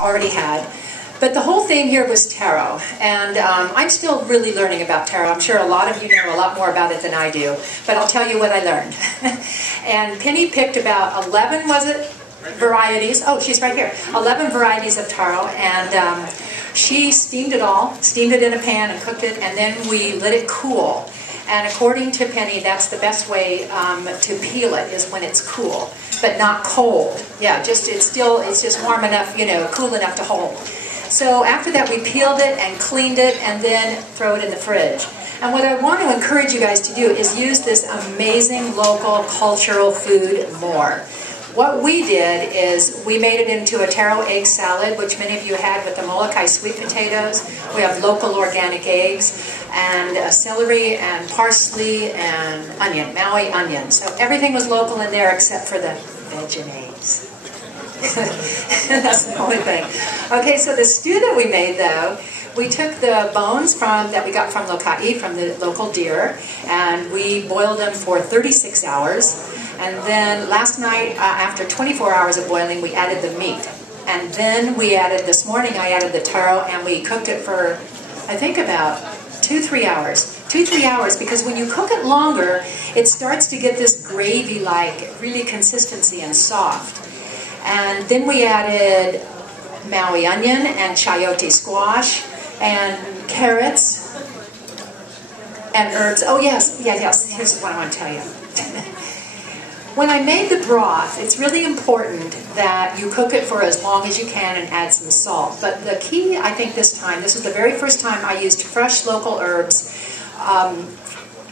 already had. But the whole thing here was taro, and I'm still really learning about taro. I'm sure a lot of you know a lot more about it than I do, but I'll tell you what I learned. And Penny picked about 11, was it, varieties? Oh, she's right here. 11 varieties of taro, and she steamed it all, steamed it in a pan and cooked it, and then we let it cool. And according to Penny, that's the best way to peel it, is when it's cool, but not cold. Yeah, it's just warm enough, you know, cool enough to hold. So after that, we peeled it and cleaned it, and then throw it in the fridge. And what I want to encourage you guys to do is use this amazing local cultural food more. What we did is we made it into a taro egg salad, which many of you had with the Molokai sweet potatoes. We have local organic eggs, and celery and parsley and onion, Maui onion. So everything was local in there except for the vegenaries. That's the only thing. Okay, so the stew that we made, though, we took the bones that we got from Lokai, from the local deer, and we boiled them for 36 hours. And then last night, after 24 hours of boiling, we added the meat. And then this morning I added the taro, and we cooked it for, I think, about 2-3 hours. 2-3 hours, because when you cook it longer, it starts to get this gravy-like, really consistency and soft. And then we added Maui onion and chayote squash and carrots and herbs. Oh yes, here's what I want to tell you. When I made the broth, it's really important that you cook it for as long as you can and add some salt. But the key, I think this is the very first time I used fresh local herbs,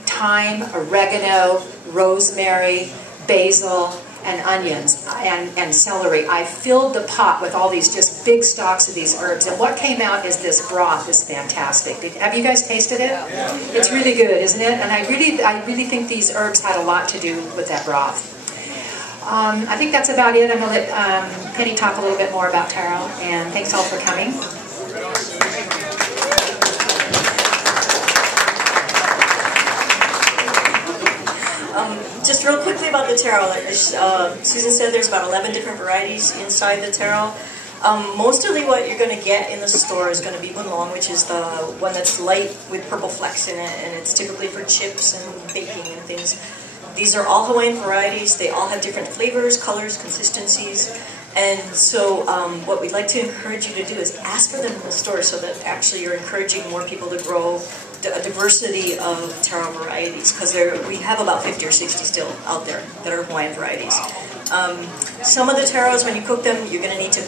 thyme, oregano, rosemary, basil, and onions, and celery. I filled the pot with all these just big stalks of these herbs, and what came out is this broth is fantastic. Have you guys tasted it? Yeah. It's really good, isn't it? And I really think these herbs had a lot to do with that broth. I think that's about it. I'm going to let Penny talk a little bit more about taro, and thanks all for coming. Just real quickly about the taro, like Susan said, there's about 11 different varieties inside the taro. Mostly what you're going to get in the store is going to be bunlong, which is the one that's light with purple flecks in it, and it's typically for chips and baking and things. These are all Hawaiian varieties. They all have different flavors, colors, consistencies. And so what we'd like to encourage you to do is ask for them in the store, so that actually you're encouraging more people to grow a diversity of taro varieties, because we have about 50 or 60 still out there that are Hawaiian varieties. Some of the taros, when you cook them, you're going to need to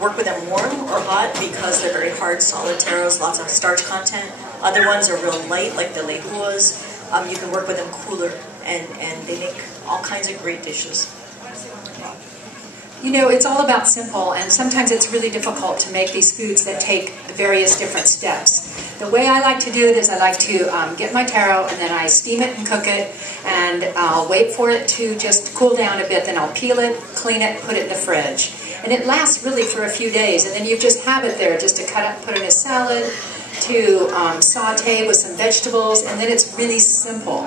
work with them warm or hot, because they're very hard, solid taros, lots of starch content. Other ones are real light, like the lehuas. You can work with them cooler, and they make all kinds of great dishes. You know, it's all about simple, and sometimes it's really difficult to make these foods that take various different steps. The way I like to do it is I like to get my taro, and then I steam it and cook it, and I'll wait for it to just cool down a bit, then I'll peel it, clean it, put it in the fridge. And it lasts really for a few days, and then you just have it there just to cut up, put in a salad, to saute with some vegetables, and then it's really simple.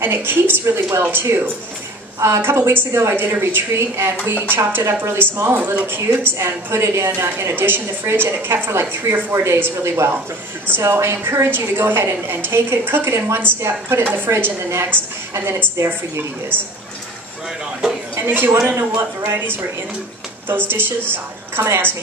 And it keeps really well too. A couple weeks ago I did a retreat, and we chopped it up really small in little cubes and put it in a dish in the fridge, and it kept for like 3 or 4 days really well. So I encourage you to go ahead and take it, cook it in one step, put it in the fridge in the next, and then it's there for you to use. And if you want to know what varieties were in those dishes, come and ask me.